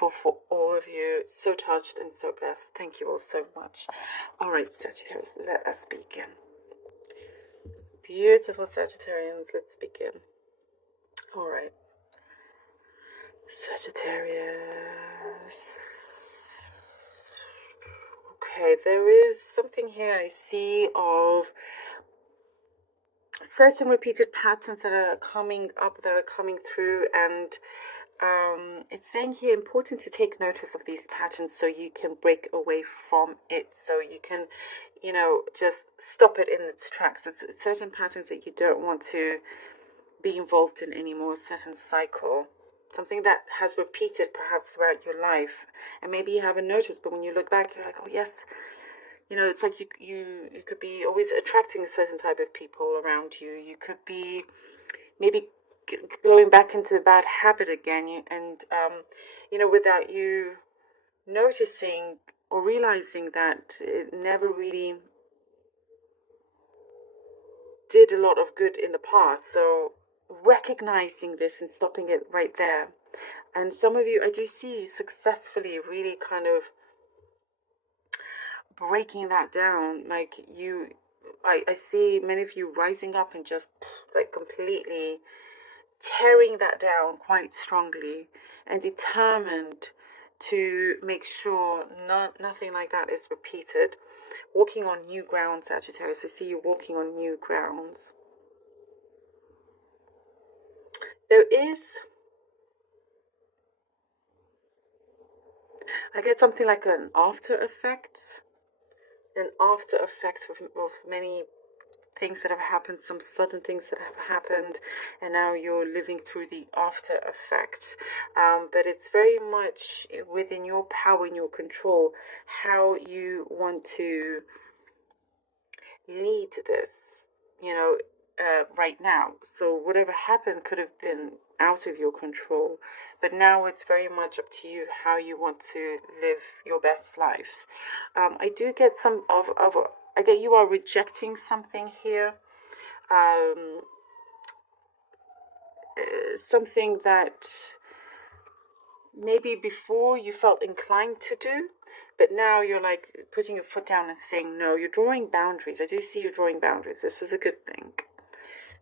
grateful for all of you. So touched and so blessed. Thank you all so much. All right, Sagittarius, let us begin. Beautiful Sagittarians, let's begin. All right. Sagittarius. Okay, there is something here I see of certain repeated patterns that are coming up, that are coming through, and it's saying here important to take notice of these patterns so you can break away from it, so you can, just stop it in its tracks. It's certain patterns that you don't want to be involved in anymore, a certain cycle, something that has repeated perhaps throughout your life, and maybe you haven't noticed, but when you look back, you're like, oh yes, it's like you could be always attracting a certain type of people around you. You could be maybe going back into a bad habit again, and without you noticing or realizing that it never really did a lot of good in the past. So recognizing this and stopping it right there. And some of you, I do see you successfully really kind of breaking that down. Like I see many of you rising up and just like completely tearing that down quite strongly and determined to make sure nothing like that is repeated. Walking on new ground, Sagittarius. I see you walking on new grounds. There is, I get something like an after effect of many things that have happened, some sudden things that have happened, and now you're living through the after effect. But it's very much within your power, in your control, how you want to lead this, right now. So whatever happened could have been out of your control, but now it's very much up to you how you want to live your best life. I do get some I get you are rejecting something here. Something that maybe before you felt inclined to do, but now you're like putting your foot down and saying no. You're drawing boundaries. I do see you drawing boundaries. This is a good thing.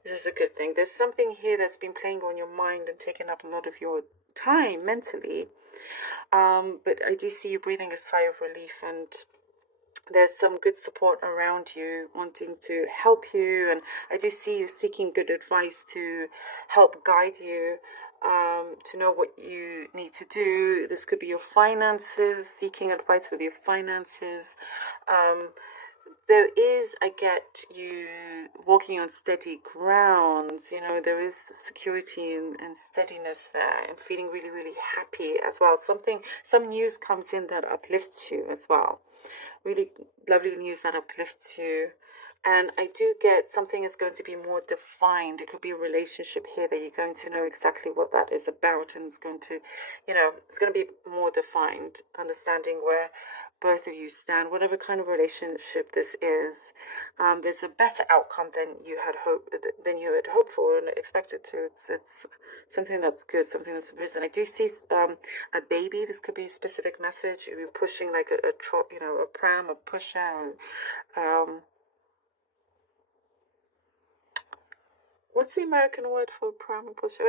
This is a good thing. There's something here that's been playing on your mind and taking up a lot of your time mentally. But I do see you breathing a sigh of relief, and there's some good support around you wanting to help you. And I do see you seeking good advice to help guide you, to know what you need to do. This could be your finances, seeking advice with your finances. There is, I get you walking on steady grounds, there is security and steadiness there, and feeling really, really happy as well. Some news comes in that uplifts you as well. Really lovely news that uplifts you. And I do get something is going to be more defined. It could be a relationship here that you're going to know exactly what that is about, and it's going to, it's going to be more defined, understanding where both of you stand, whatever kind of relationship this is. There's a better outcome than you had hoped for and expected to. It's something that's good, something that's risen. I do see a baby. This could be a specific message. You're pushing like a pram, a pusher. What's the American word for pram and pusher?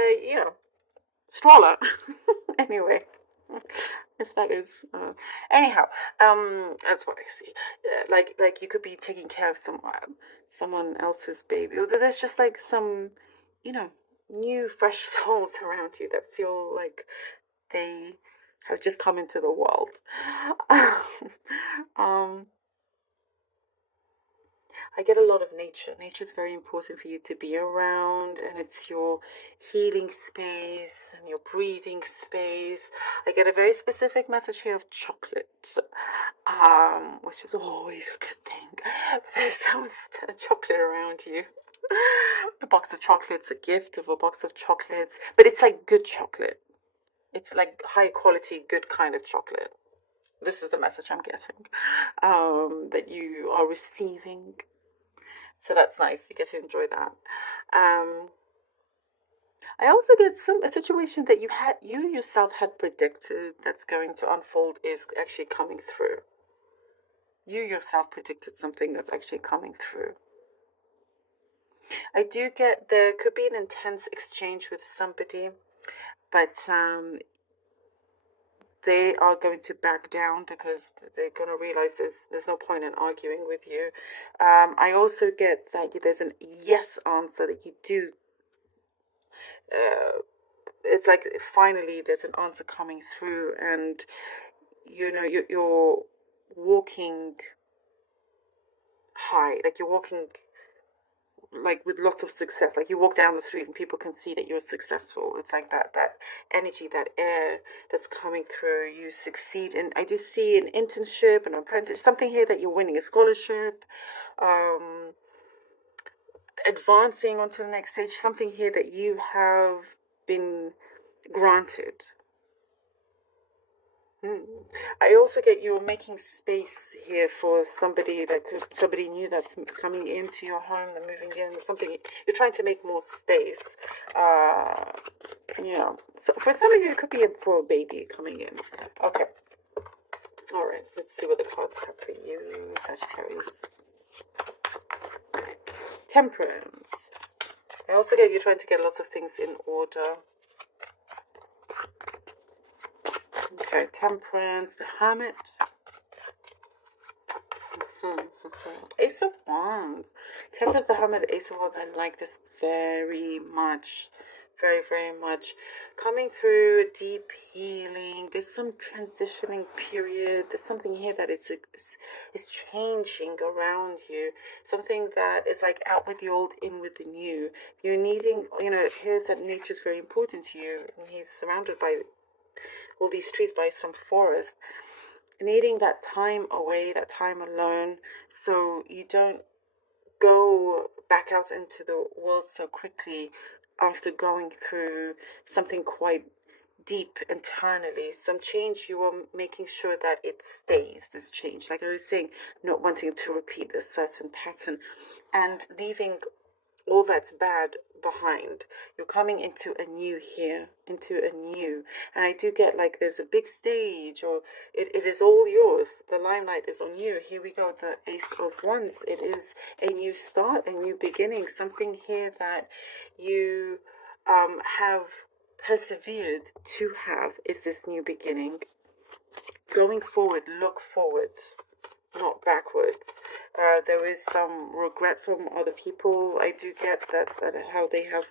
Stroller. Anyway. If that is, anyhow, that's what I see. Like you could be taking care of someone else's baby, or there's just like some, new fresh souls around you that feel like they have just come into the world. um, I get a lot of nature. Nature is very important for you to be around, and it's your healing space and your breathing space. I get a very specific message here of chocolate, which is always a good thing. There's some chocolate around you. A box of chocolates, a gift of a box of chocolates, but it's like good chocolate. It's like high quality, good kind of chocolate. This is the message I'm getting, that you are receiving. So that's nice. You get to enjoy that. I also get a situation that you yourself had predicted that's going to unfold is actually coming through. You yourself predicted something that's actually coming through. I do get there could be an intense exchange with somebody, but they are going to back down because they're going to realize there's no point in arguing with you. I also get that there's an yes answer that you do. It's like finally there's an answer coming through, and you're walking high, like you're walking like with lots of success. Like you walk down the street and people can see that you're successful. It's like that energy, that air that's coming through. You succeed, and I do see an internship, an apprentice, something here that you're winning a scholarship, advancing onto the next stage. Something here that you have been granted. I also get you're making space here for somebody somebody new that's coming into your home, they're moving in, something you're trying to make more space. So for some of you, it could be for a baby coming in. Okay. All right. Let's see what the cards have for you, Sagittarius. Temperance. I also get you trying to get lots of things in order. Okay, Temperance, the Hermit. Ace of Wands. Temperance, the Hermit, Ace of Wands. I like this very much. Very, very much. Coming through deep healing. There's some transitioning period. There's something here that is changing around you. Something that is like out with the old, in with the new. You're needing, here's that nature's very important to you. And he's surrounded by all these trees, by some forest, needing that time away, that time alone, so you don't go back out into the world so quickly after going through something quite deep internally. Some change, you are making sure that it stays, this change. Like I was saying, not wanting to repeat a certain pattern and leaving all that's bad behind. You're coming into a new here, into a new. And I do get like there's a big stage, or it is all yours. The limelight is on you. Here we go, the Ace of Wands. It is a new start, a new beginning. Something here that you have persevered to have is this new beginning. Going forward, look forward, not backwards. There is some regret from other people. I do get that how they have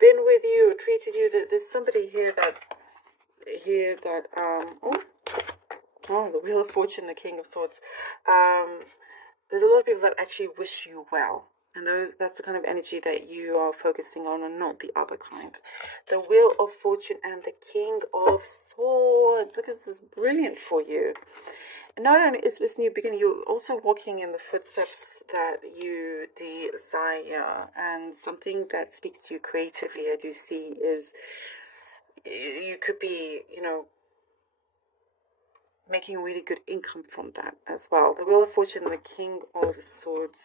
been with you or treated you. That there's somebody here that the Wheel of Fortune, the King of Swords. There's a lot of people that actually wish you well, and that's the kind of energy that you are focusing on, and not the other kind. The Wheel of Fortune and the King of Swords. Look, this is brilliant for you. Not only is this new beginning, you're also walking in the footsteps that you desire, and something that speaks to you creatively, I do see, is you could be, making really good income from that as well. The Wheel of Fortune and the King of Swords.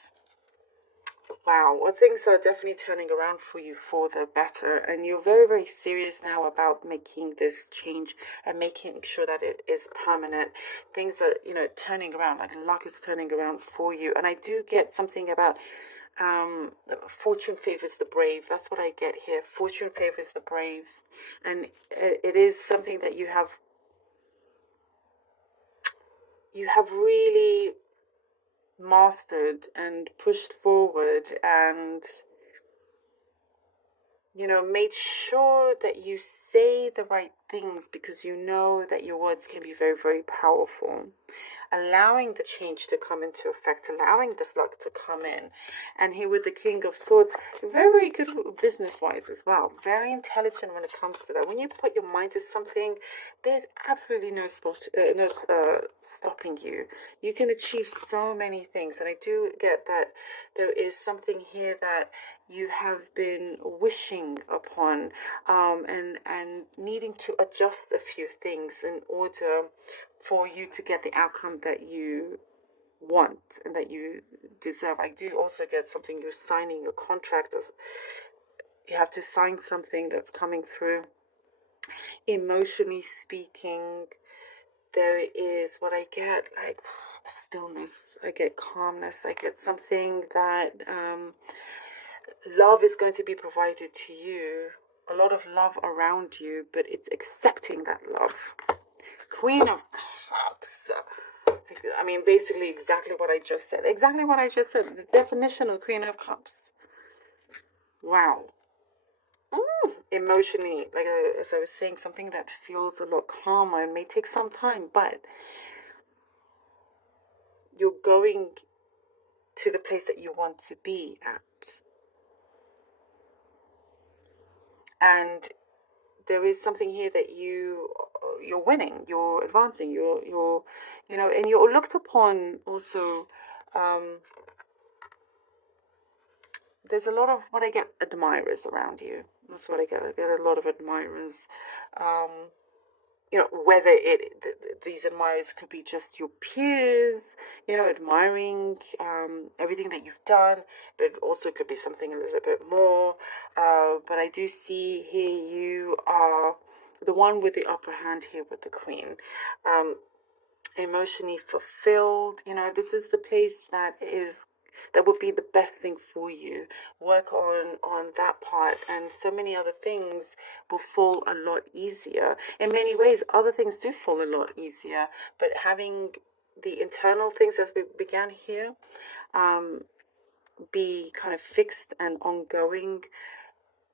Wow, well, things are definitely turning around for you for the better, and you're very, very serious now about making this change and making sure that it is permanent. Things are, turning around, like luck is turning around for you. And I do get something about fortune favors the brave. That's what I get here. Fortune favors the brave, and it is something that you have really mastered and pushed forward, and made sure that you say the right things, because you know that your words can be very, very powerful. Allowing the change to come into effect, allowing this luck to come in. And here with the King of Swords, very, very good business-wise as well. Very intelligent when it comes to that. When you put your mind to something, there's absolutely no stopping you. You can achieve so many things. And I do get that there is something here that you have been wishing upon, and needing to adjust a few things in order for you to get the outcome that you want and that you deserve. I do also get something, you're signing a contract. You have to sign something that's coming through. Emotionally speaking, there is what I get, like stillness. I get calmness. I get something that love is going to be provided to you. A lot of love around you, but it's accepting that love. Queen of Cups. I mean, basically exactly what I just said. Exactly what I just said. The definition of Queen of Cups. Wow. Emotionally, like as I was saying, something that feels a lot calmer. It may take some time, but you're going to the place that you want to be at. And there is something here that you're winning, you're advancing, you're you know, and you're looked upon also. There's a lot of what I get, admirers around you. That's what I get. I get a lot of admirers. You know, whether these admirers could be just your peers, you know, admiring everything that you've done, but it also could be something a little bit more. But I do see here you are the one with the upper hand here with the Queen. Emotionally fulfilled. You know, this is the place that would be the best thing for you. Work on that part, and so many other things will fall a lot easier. In many ways, other things do fall a lot easier, but having the internal things, as we began here, be kind of fixed and ongoing,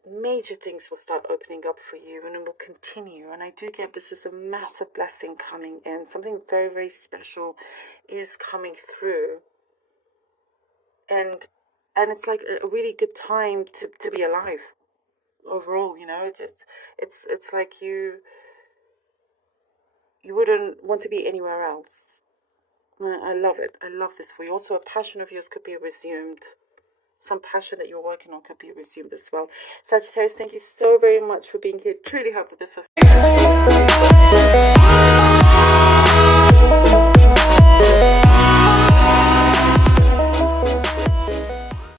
major things will start opening up for you, and it will continue. And I do get this is a massive blessing coming in. Something very, very special is coming through. And it's like a really good time to be alive overall. You know, it's like you wouldn't want to be anywhere else. I love it. I love this for you. Also, a passion of yours could be resumed. Some passion that you're working on could be resumed as well. Sagittarius, thank you so very much for being here. Truly hope that this was